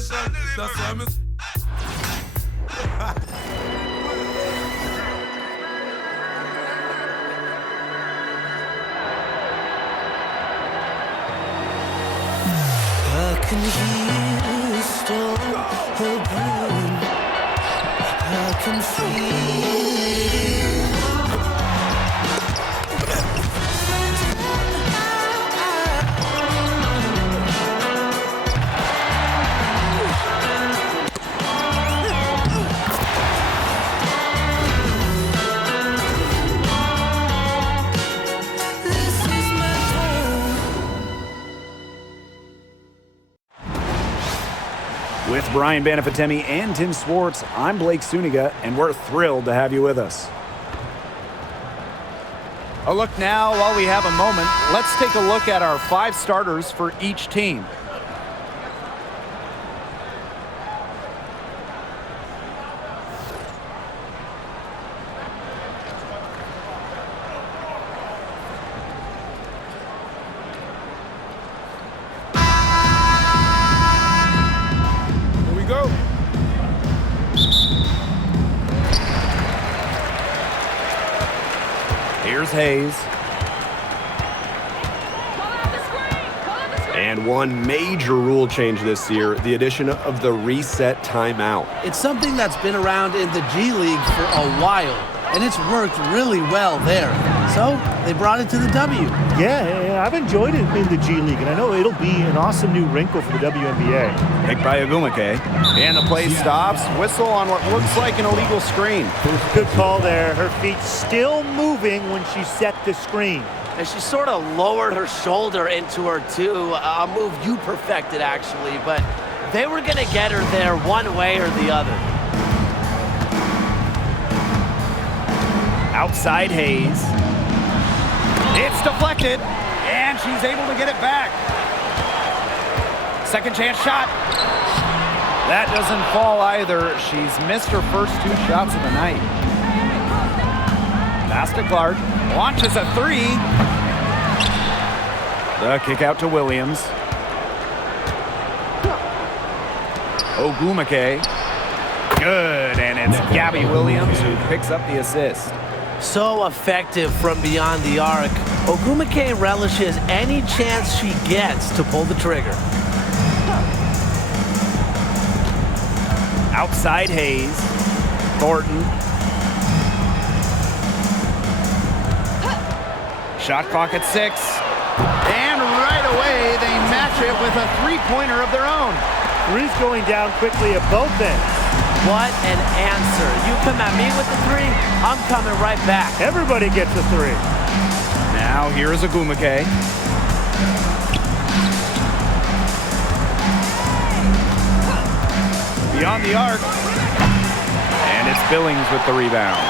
I can hear the storm brewing. I can feel it. This is my home. With Brian Banafatemi and Tim Swartz, I'm Blake Suniga, and we're thrilled to have you with us. A look now, while we have a moment, let's take a look at our 5 starters for each team. Here's Hayes. And one major rule change this year, the addition of the reset timeout. It's something that's been around in the G League for a while, and it's worked really well there. So they brought it to the W. Yeah, I've enjoyed it in the G League, and I know it'll be an awesome new wrinkle for the WNBA. Picked by Ogumake. And the play stops. Whistle on what looks like an illegal screen. Good call there. Her feet still moving when she set the screen. And she sort of lowered her shoulder into her, too. A move you perfected, actually. But they were going to get her there one way or the other. Outside Hayes. It's deflected, and she's able to get it back. Second chance shot. That doesn't fall either. She's missed her first 2 shots of the night. Pass to Clark. Launches a 3. The kick out to Williams. Ogumake. Good, and it's Gabby Williams who picks up the assist. So effective from beyond the arc. Ogumake relishes any chance she gets to pull the trigger. Outside Hayes. Thornton. Shot clock at 6. And right away, they match it with a 3-pointer of their own. Three's going down quickly at both ends. What an answer. You come at me with the 3, I'm coming right back. Everybody gets a 3. Now here is Ogumake. Beyond the arc. And it's Billings with the rebound.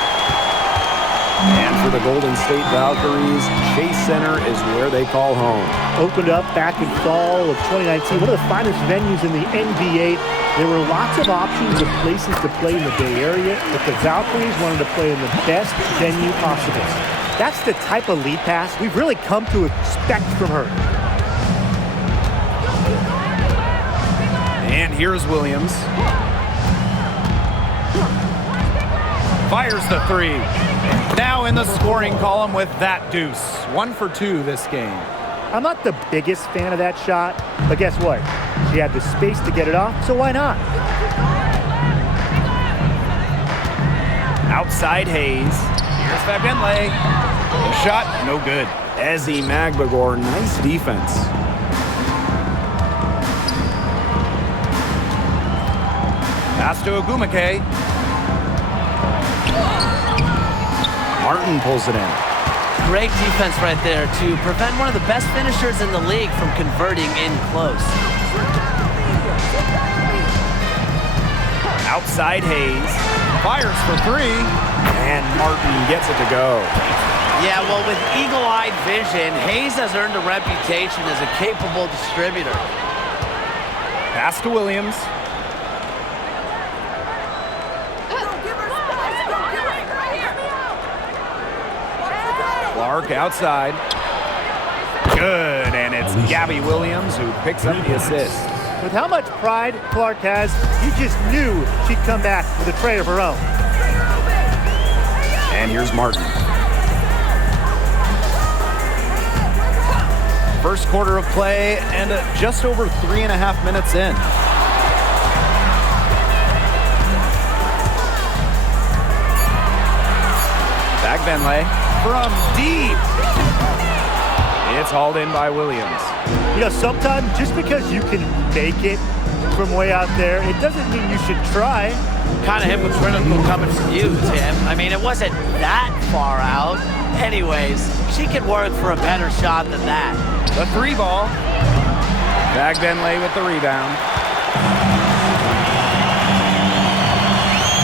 And for the Golden State Valkyries, Chase Center is where they call home. Opened up back in fall of 2019, one of the finest venues in the NBA. There were lots of options of places to play in the Bay Area, but the Valkyries wanted to play in the best venue possible. That's the type of lead pass we've really come to expect from her. And here's Williams. Fires the 3. Now in the scoring column with that deuce. 1 for 2 this game. I'm not the biggest fan of that shot, but guess what? She had the space to get it off, so why not? Outside Hayes. Here's Fabinlay. The shot, no good. Ezzy Magbagor, nice defense. Pass to Ogumake. Martin pulls it in. Great defense right there to prevent one of the best finishers in the league from converting in close. Outside Hayes. Fires for 3. And Martin gets it to go. Yeah, well, with eagle-eyed vision, Hayes has earned a reputation as a capable distributor. Pass to Williams. Clark outside. Good, and it's Gabby Williams who picks up the assist. With how much pride Clark has, you just knew she'd come back with a tray of her own. And here's Martin. First quarter of play and just over 3.5 minutes in. Back Benley from deep. It's hauled in by Williams. You know, sometimes just because you can make it from way out there, it doesn't mean you should try. Kind of hypocritical coming from you, Tim. I mean, it wasn't that far out. Anyways, she could work for a better shot than that. The 3 ball. Back Benley with the rebound.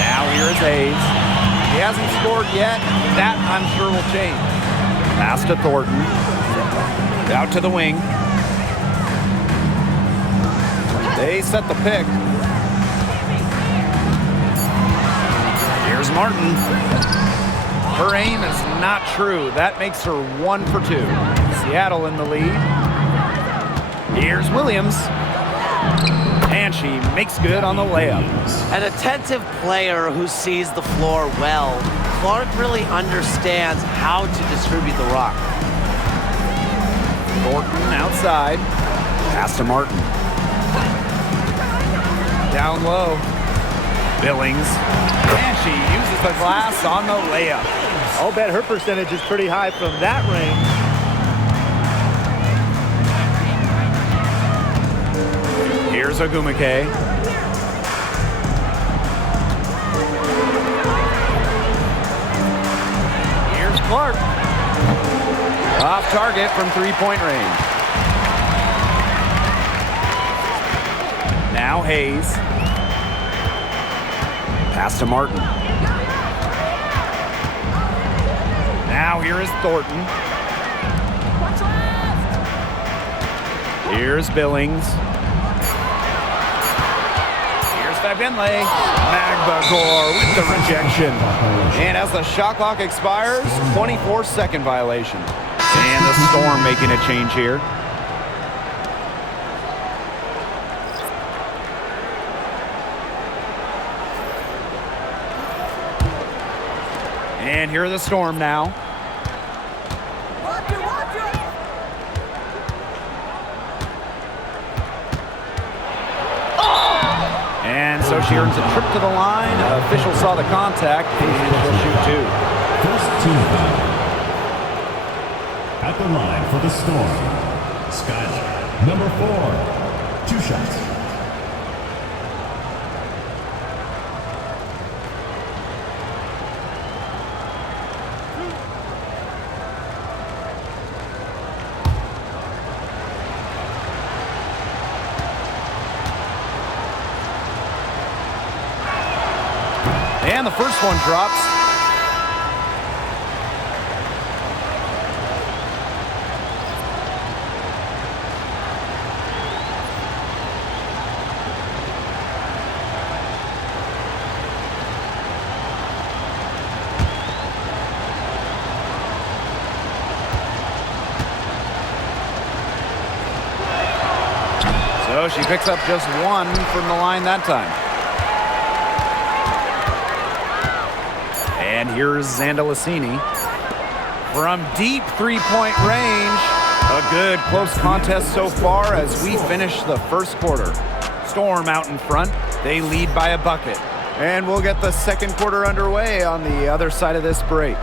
Now here is Hayes. He hasn't scored yet. That, I'm sure, will change. Pass to Thornton. Out to the wing. They set the pick. Here's Martin. Her aim is not true. That makes her 1 for 2. Seattle in the lead. Here's Williams. And she makes good on the layup. An attentive player who sees the floor well. Clark really understands how to distribute the rock. Thornton outside. Pass to Martin. Down low. Billings. And she uses the glass on the layup. I'll bet her percentage is pretty high from that range. Here's Ogumake. Here's Clark. Off target from 3-point range. Now Hayes. Pass to Martin. Now here is Thornton. Here's Billings. Here's Benley. Magbagor with the rejection. And as the shot clock expires, 24-second violation. And the Storm making a change here. And here are the Storm now. And so she earns a trip to the line. Official saw the contact, and she'll shoot 2. First team foul. At the line for the Storm, Skylar, number 4, 2 shots. And the first one drops. So she picks up just 1 from the line that time. And here's Zandalicini. From deep 3-point range, a good close contest so far as we finish the first quarter. Storm out in front. They lead by a bucket. And we'll get the second quarter underway on the other side of this break.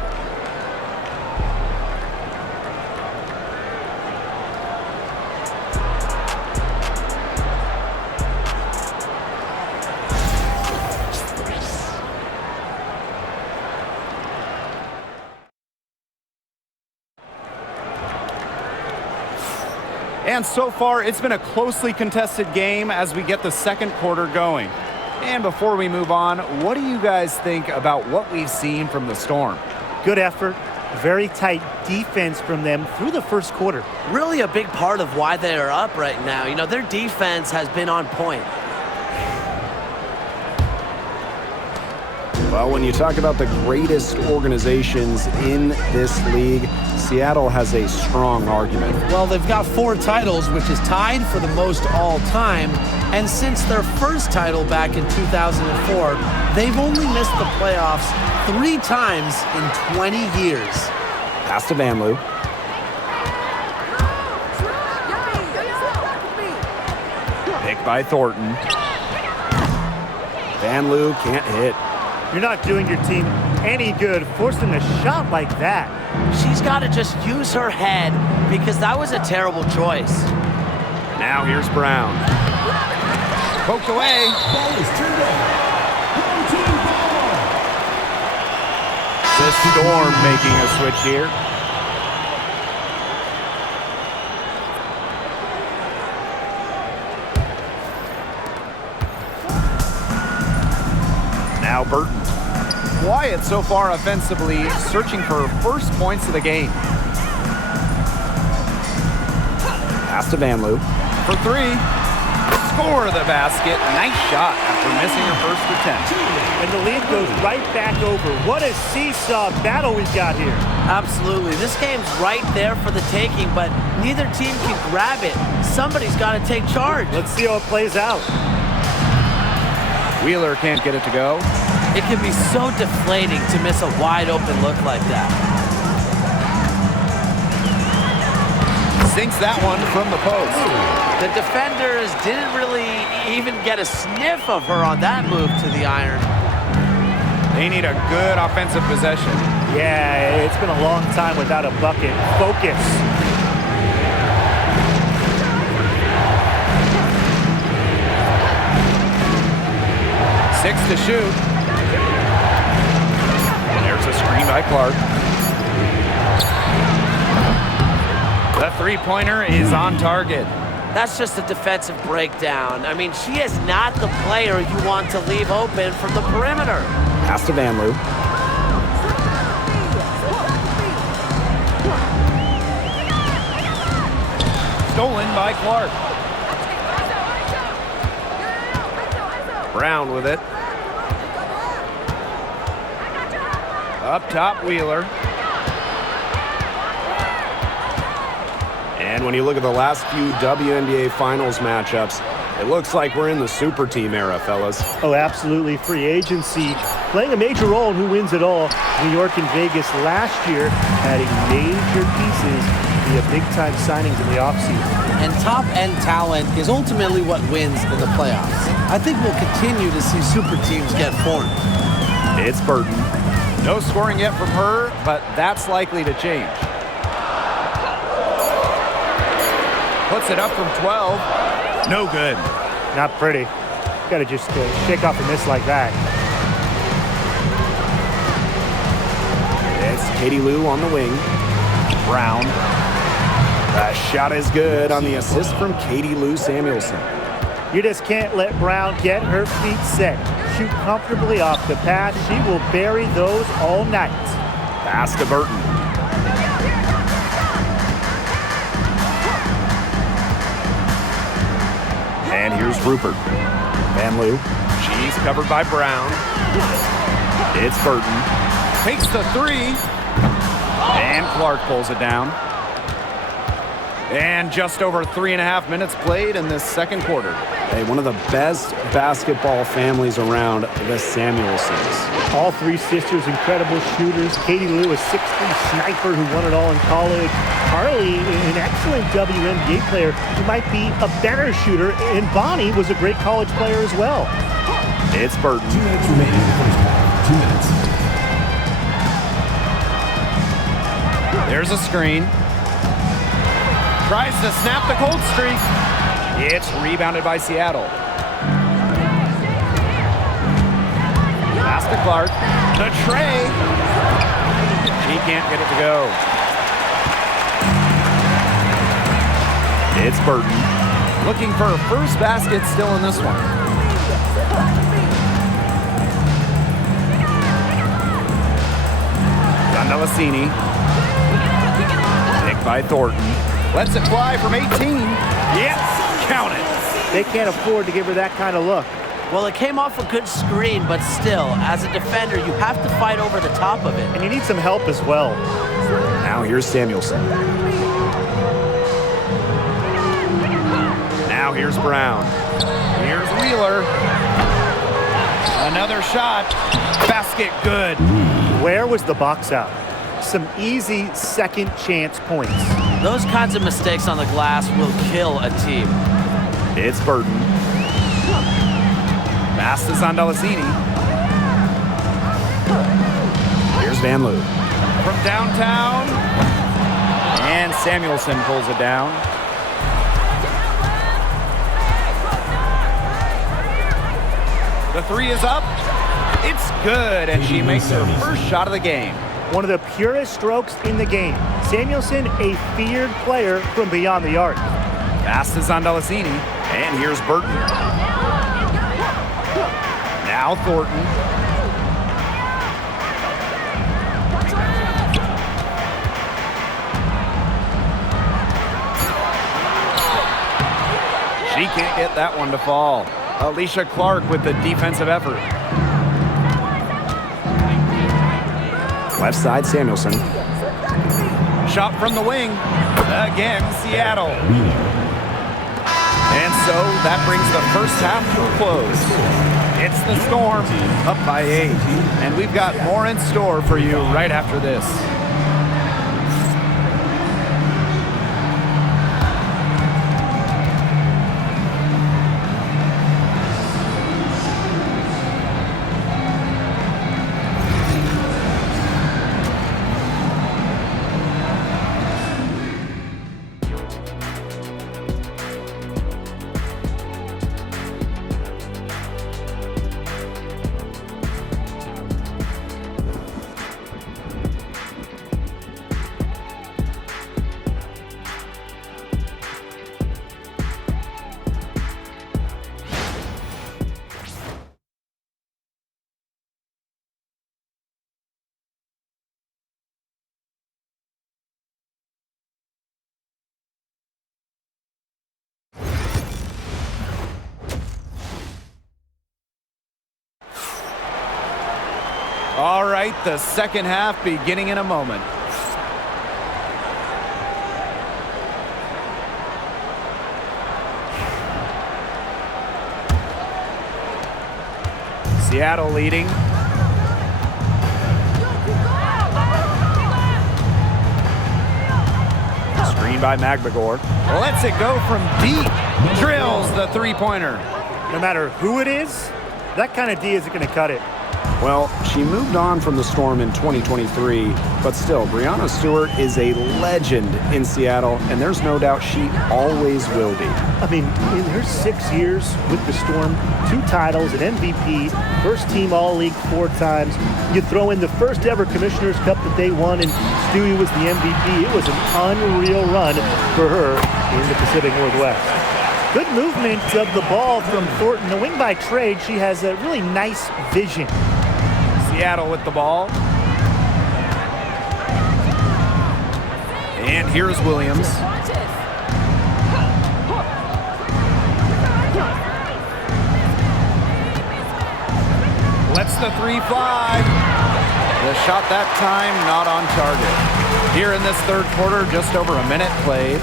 And so far, it's been a closely contested game as we get the second quarter going. And before we move on, what do you guys think about what we've seen from the Storm? Good effort, very tight defense from them through the first quarter. Really a big part of why they are up right now. You know, their defense has been on point. Well, when you talk about the greatest organizations in this league, Seattle has a strong argument. Well, they've got 4 titles, which is tied for the most all time. And since their first title back in 2004, they've only missed the playoffs 3 times in 20 years. Pass to Van Loo. Pick by Thornton. Van Loo can't hit. You're not doing your team any good forcing a shot like that. She's got to just use her head because that was a terrible choice. Now here's Brown. Poked away. Ball is turned over. Home team ball. The Storm making a switch here. Now Burton. Quiet so far offensively, searching for first points of the game. Pass to Van Loo. For 3. Score the basket. Nice shot after missing her first attempt. And the lead goes right back over. What a seesaw battle we've got here. Absolutely. This game's right there for the taking, but neither team can grab it. Somebody's got to take charge. Let's see how it plays out. Wheeler can't get it to go. It can be so deflating to miss a wide open look like that. Sinks that one from the post. The defenders didn't really even get a sniff of her on that move to the iron. They need a good offensive possession. Yeah, it's been a long time without a bucket. Focus. Six to shoot. There's a screen by Clark. The three-pointer is on target. That's just a defensive breakdown. I mean, she is not the player you want to leave open from the perimeter. Pass to Van Loo. Stolen by Clark. Brown with it. Up top, Wheeler. And when you look at the last few WNBA Finals matchups, it looks like we're in the super team era, fellas. Oh, absolutely. Free agency playing a major role in who wins it all. New York and Vegas last year adding major pieces via big-time signings in the offseason. And top-end talent is ultimately what wins in the playoffs. I think we'll continue to see super teams get formed. It's Burton. No scoring yet from her, but that's likely to change. Puts it up from 12. No good. Not pretty. Got to just shake off a miss like that. It's Katie Lou on the wing. Brown. That shot is good on the assist from Katie Lou Samuelson. You just can't let Brown get her feet set. Shoot comfortably off the pass. She will bury those all night. Pass to Burton. And here's Rupert. Van Loo. She's covered by Brown. It's Burton. Takes the 3. And Clark pulls it down. And just over 3.5 minutes played in this second quarter. Hey, one of the best basketball families around, the Samuelsons. All 3 sisters, incredible shooters. Katie Lou, a 6'3" sniper who won it all in college. Carly, an excellent WNBA player who might be a better shooter. And Bonnie was a great college player as well. It's Burton. 2 minutes remaining in the first half. 2 minutes. There's a screen. Tries to snap the cold streak. It's rebounded by Seattle. Pass to Clark. The tray. He can't get it to go. It's Burton. Looking for her first basket still in this one. Gondelasini. Picked by Thornton. Lets it fly from 18. Yes, count it. They can't afford to give her that kind of look. Well, it came off a good screen, but still, as a defender, you have to fight over the top of it. And you need some help as well. Now here's Samuelson. Now here's Brown. Here's Wheeler. Another shot. Basket good. Where was the box out? Some easy second chance points. Those kinds of mistakes on the glass will kill a team. It's Burton. Pass is on Delacini. Here's Van Loo. From downtown. And Samuelson pulls it down. The three is up. It's good, and she makes her first shot of the game. One of the purest strokes in the game. Samuelson, a feared player from beyond the arc. Pass is on Delacini. And here's Burton. Now Thornton. She can't get that one to fall. Alicia Clark with the defensive effort. Left side, Samuelson. Shot from the wing. Again, Seattle. And so that brings the first half to a close. It's the Storm up by 8. And we've got more in store for you right after this. All right, the second half beginning in a moment. Seattle leading. Screen by Magbagor. Lets it go from deep. Drills the three-pointer. No matter who it is, that kind of D isn't going to cut it. Well, she moved on from the Storm in 2023, but still, Breanna Stewart is a legend in Seattle, and there's no doubt she always will be. I mean, in her 6 years with the Storm, 2 titles, an MVP, first team All-League 4 times. You throw in the first ever Commissioner's Cup that they won, and Stewie was the MVP. It was an unreal run for her in the Pacific Northwest. Good movement of the ball from Thornton. The wing by trade, she has a really nice vision. Seattle with the ball. And here's Williams. Lets the three fly. The shot that time not on target. Here in this third quarter, just over a minute played.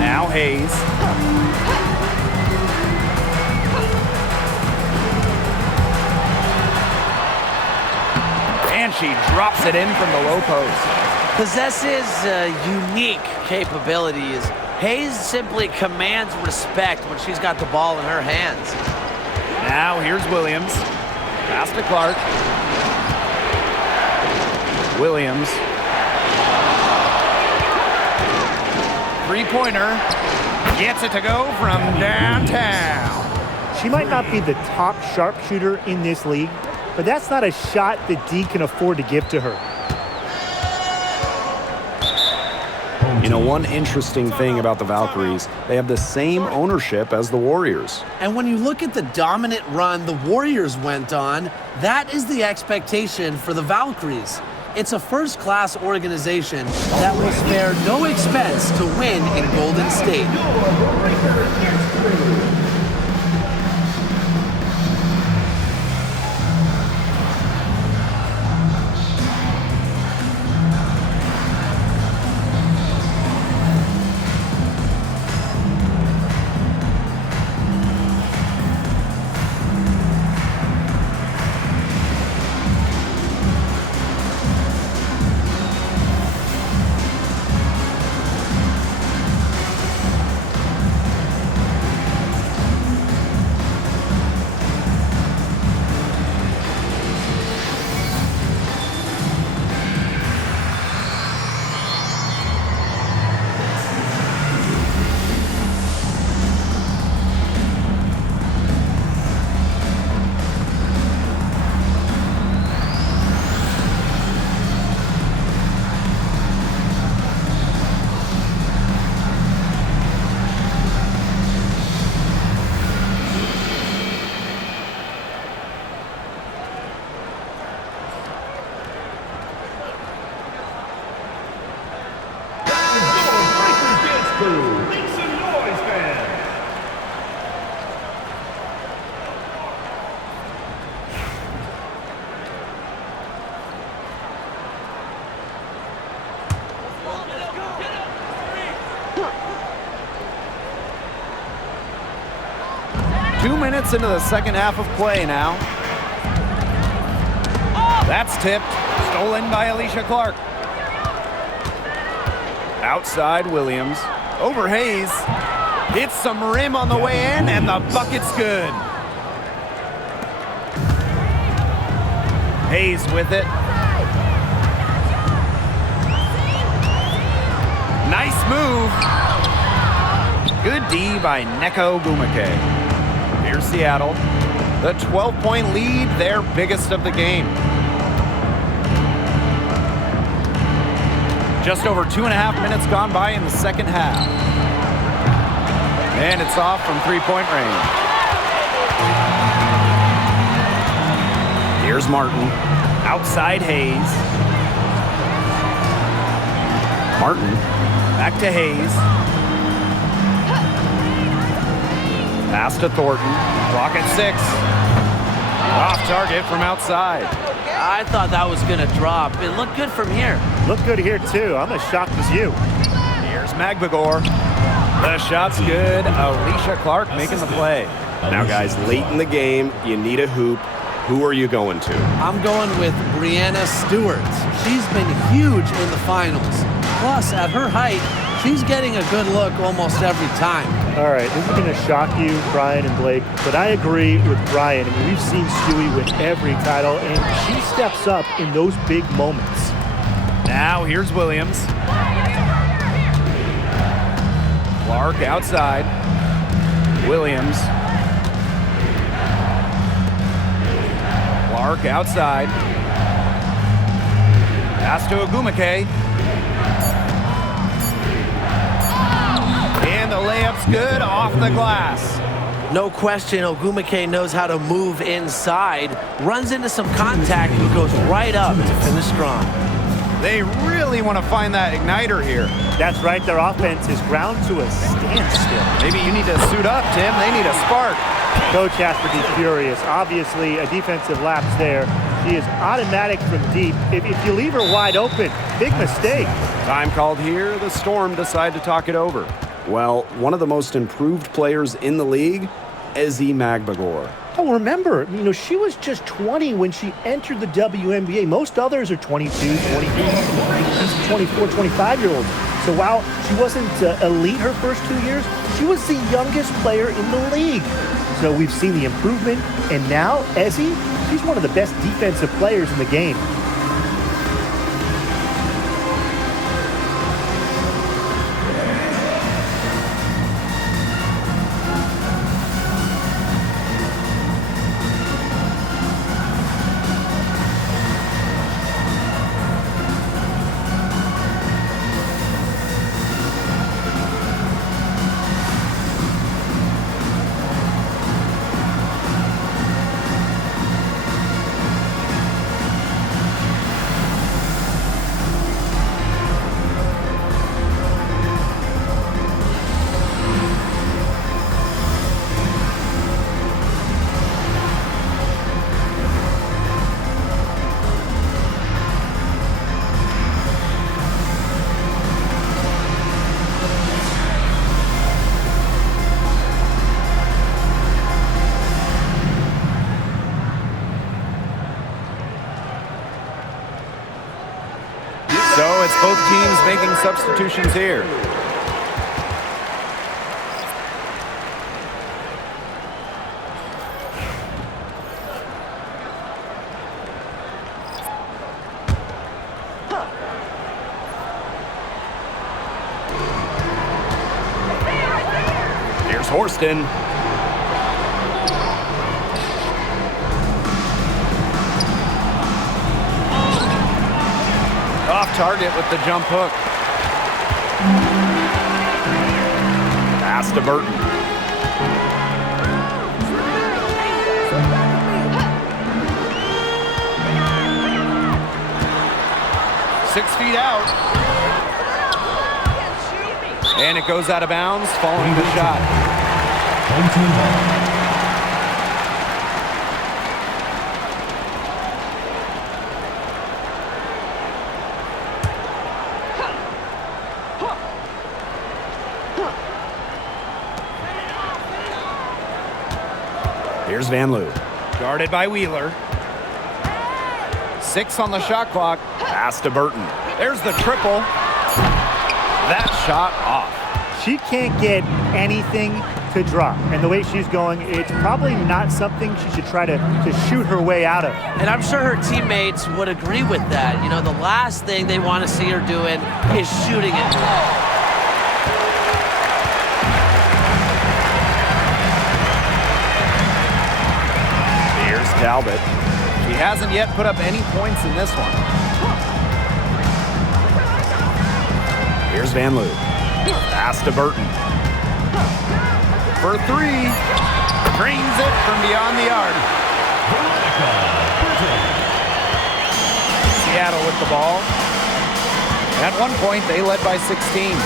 Now Hayes. And she drops it in from the low post. Possesses unique capabilities. Hayes simply commands respect when she's got the ball in her hands. Now here's Williams. Pass to Clark. Williams. Three-pointer. Gets it to go from downtown. She might not be the top sharpshooter in this league, but that's not a shot that D can afford to give to her. You know, one interesting thing about the Valkyries, they have the same ownership as the Warriors. And when you look at the dominant run the Warriors went on, that is the expectation for the Valkyries. It's a first-class organization that will spare no expense to win in Golden State. 2 minutes into the second half of play now. That's tipped. Stolen by Alicia Clark. Outside Williams. Over Hayes. Hits some rim on the way in, and the bucket's good. Hayes with it. Nice move. Good D by Neko Gumake. Here's Seattle. The 12-point lead, their biggest of the game. Just over 2.5 minutes gone by in the second half. And it's off from three-point range. Here's Martin. Outside Hayes. Martin. Back to Hayes. Pass to Thornton. Clock at 6. Off target from outside. I thought that was going to drop. It looked good from here. Look good here, too. I'm as shocked as you. Here's Magbagor. The shot's good. Alicia Clark making the play. Now, guys, late in the game, you need a hoop. Who are you going to? I'm going with Brianna Stewart. She's been huge in the finals. Plus, at her height, she's getting a good look almost every time. All right, this is going to shock you, Brian and Blake, but I agree with Brian. I mean, we've seen Stewie with every title, and she steps up in those big moments. Now here's Williams. Clark outside. Williams. Clark outside. Pass to Agumake. And the layup's good off the glass. No question, Ogumake knows how to move inside, runs into some contact, and goes right up to finish strong. They really want to find that igniter here. That's right, their offense is ground to a standstill. Maybe you need to suit up, Tim. They need a spark. Coach has to be furious. Obviously, a defensive lapse there. She is automatic from deep. If you leave her wide open, big mistake. Time called here. The Storm decide to talk it over. Well, one of the most improved players in the league, Ezi Magbagor. Oh, remember, she was just 20 when she entered the WNBA. Most others are 22, 23, 24, 25-year-olds. So while she wasn't elite her first 2 years, she was the youngest player in the league. So we've seen the improvement, and now Ezi, she's one of the best defensive players in the game. So it's both teams making substitutions here. Here's Horston. Off target with the jump hook. Pass to Burton. Six feet out. And it goes out of bounds following the shot. Home team ball. Here's Van Loo. Guarded by Wheeler. 6 on the shot clock. Pass to Burton. There's the triple. That shot off. She can't get anything to drop. And the way she's going, it's probably not something she should try to shoot her way out of. And I'm sure her teammates would agree with that. You know, the last thing they want to see her doing is shooting it. Here's Talbot. He hasn't yet put up any points in this one. Here's Van Loo. Pass to Burton. For 3. Drains it from beyond the arc. Seattle with the ball. At one point, they led by 16.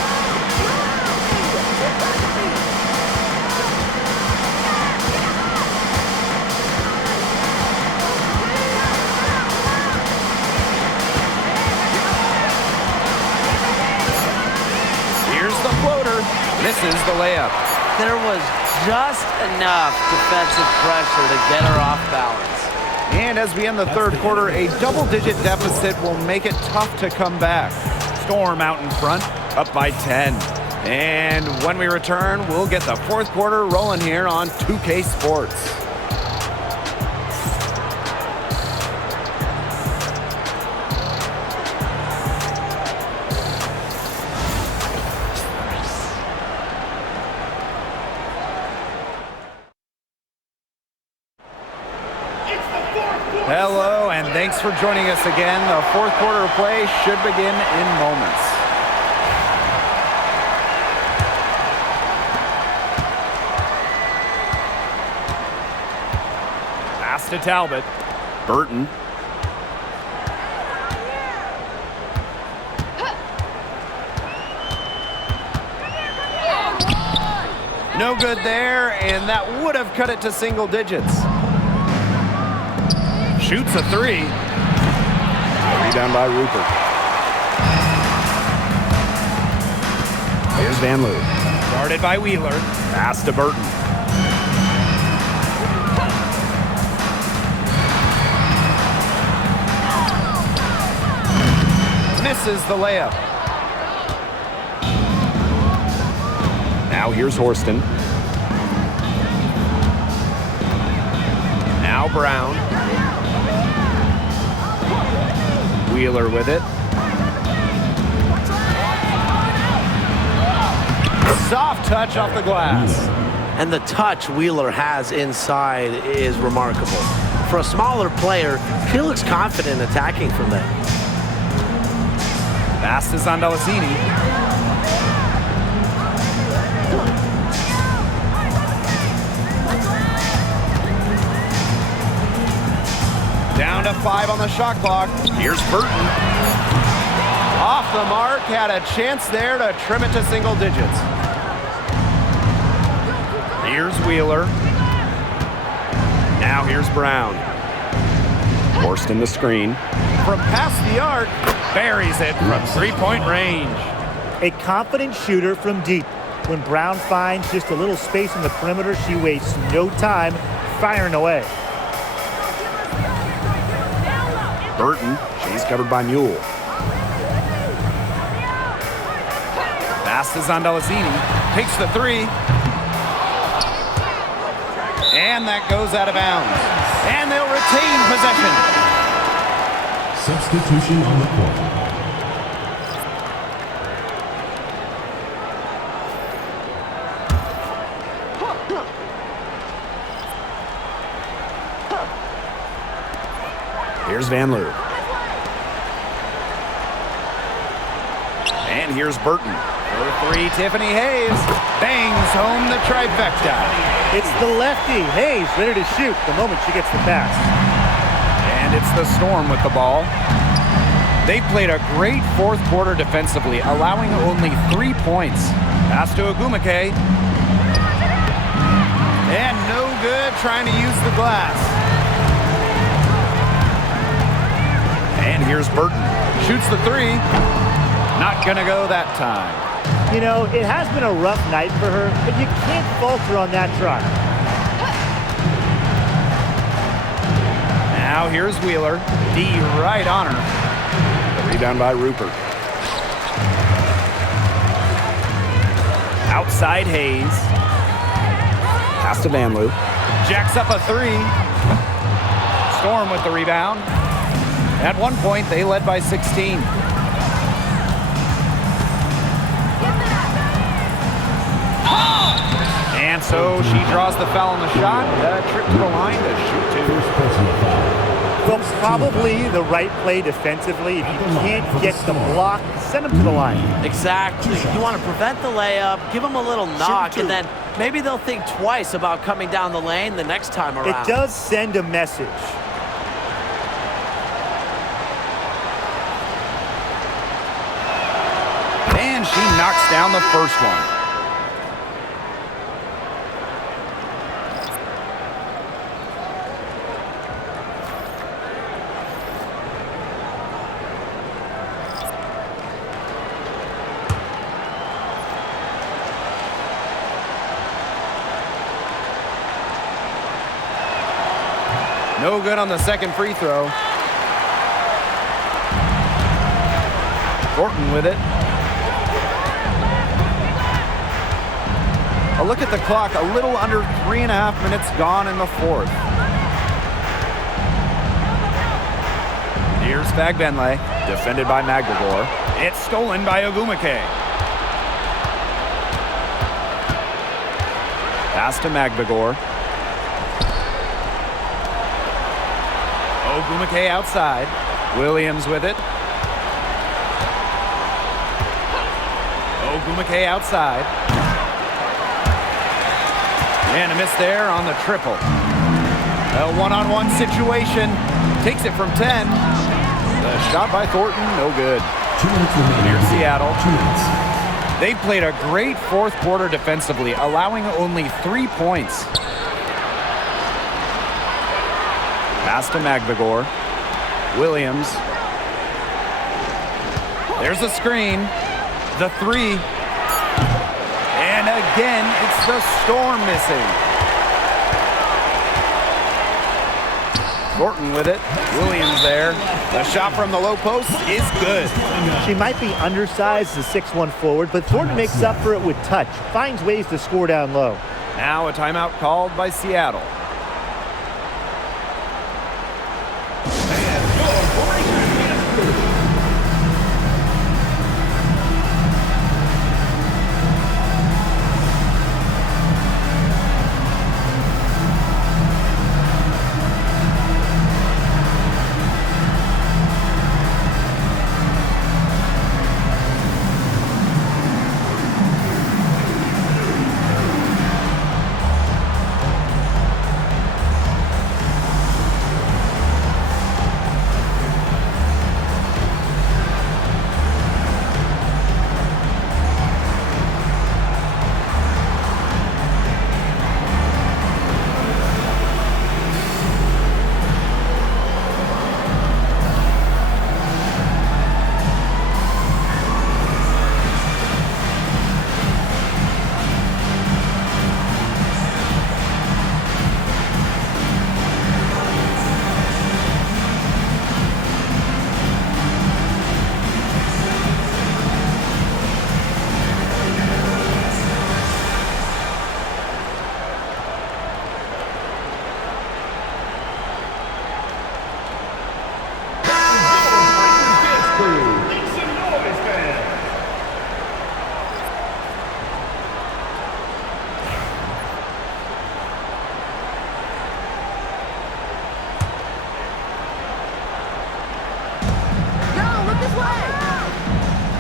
Here's the floater. Misses the layup. There was just enough defensive pressure to get her off balance. And as we end the third quarter, a double-digit deficit will make it tough to come back. Storm out in front, up by 10. And when we return, we'll get the fourth quarter rolling here on 2K Sports. Hello, and thanks for joining us again. The fourth quarter of play should begin in moments. Pass to Talbot. Burton. No good there, and that would have cut it to single digits. Shoots a 3. Rebound by Rupert. Here's Van Loo. Guarded by Wheeler. Pass to Burton. Misses the layup. Now here's Horston. Now Brown. Wheeler with it. Soft touch off the glass. And the touch Wheeler has inside is remarkable. For a smaller player, she looks confident attacking from there. Pass is on Delasini. Down to 5 on the shot clock. Here's Burton. Off the mark, had a chance there to trim it to single digits. Here's Wheeler. Now here's Brown. Horston the screen. From past the arc, buries it from 3-point range. A confident shooter from deep. When Brown finds just a little space in the perimeter, she wastes no time firing away. Burton. She's covered by Mule. Pass is on Delasini. Takes the 3. And that goes out of bounds. And they'll retain possession. Substitution on the court. Here's Van Loo. And here's Burton. For 3, Tiffany Hayes bangs home the trifecta. It's the lefty, Hayes, ready to shoot the moment she gets the pass. And it's the Storm with the ball. They played a great fourth quarter defensively, allowing only 3 points. Pass to Agumake. And no good trying to use the glass. And here's Burton. Shoots the 3. Not gonna go that time. You know, it has been a rough night for her, but you can't falter on that try. Now here's Wheeler. D right on her. The rebound by Rupert. Outside Hayes. Pass to Van Loo. Jacks up a three. Storm with the rebound. At one point, they led by 16. And so she draws the foul on the shot. Trip to the line to shoot two. Well, probably the right play defensively. If you can't get the block, send them to the line. Exactly. You want to prevent the layup, give them a little knock, and then maybe they'll think twice about coming down the lane the next time around. It does send a message. And she knocks down the first one. No good on the second free throw. Thornton with it. A look at the clock, a little under 3.5 minutes gone in the fourth. Here's Fagbenle, defended by Magdagor. It's stolen by Ogumake. Pass to Magdagor. Ogumake outside. Williams with it. Ogumake outside. And a miss there on the triple. A one-on-one situation. Takes it from 10. The shot by Thornton, no good. 2 minutes remaining. Here's Seattle. 2 minutes. They've played a great fourth quarter defensively, allowing only 3 points. Pass to Magdagor. Williams. There's a screen. The three. And again, it's the Storm missing. Thornton with it. Williams there. The shot from the low post is good. She might be undersized as a 6'1" forward, but Thornton makes up for it with touch. Finds ways to score down low. Now a timeout called by Seattle.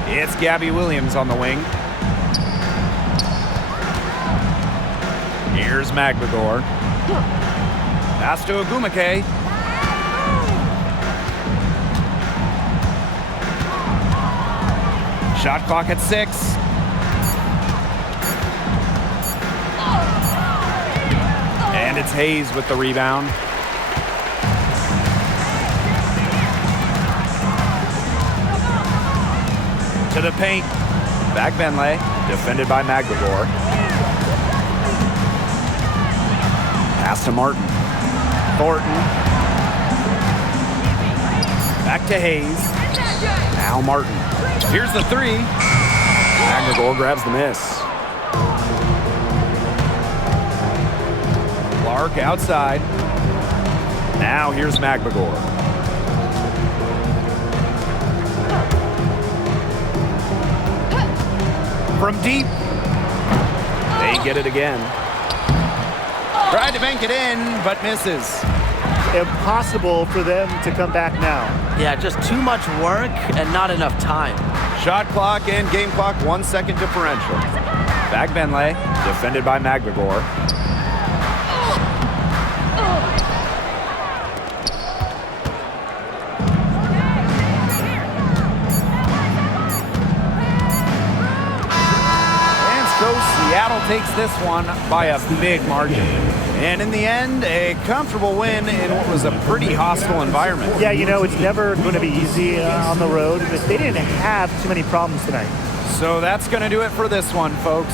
It's Gabby Williams on the wing. Here's Magdagor. Pass to Ogumake. Shot clock at 6. And it's Hayes with the rebound. To the paint. Fagbenle, defended by Magdagor. Pass to Martin. Thornton. Back to Hayes. Now Martin. Here's the three. McGregor grabs the miss. Clark outside. Now here's McGregor. From deep. They get it again. Tried to bank it in, but misses. Impossible for them to come back now. Yeah, just too much work and not enough time. Shot clock and game clock, 1 second differential. Back Benlay, defended by McGregor. And so Seattle takes this one by a big margin. And in the end, a comfortable win in what was a pretty hostile environment. Yeah, you know, it's never going to be easy on the road, but they didn't have too many problems tonight. So that's going to do it for this one, folks.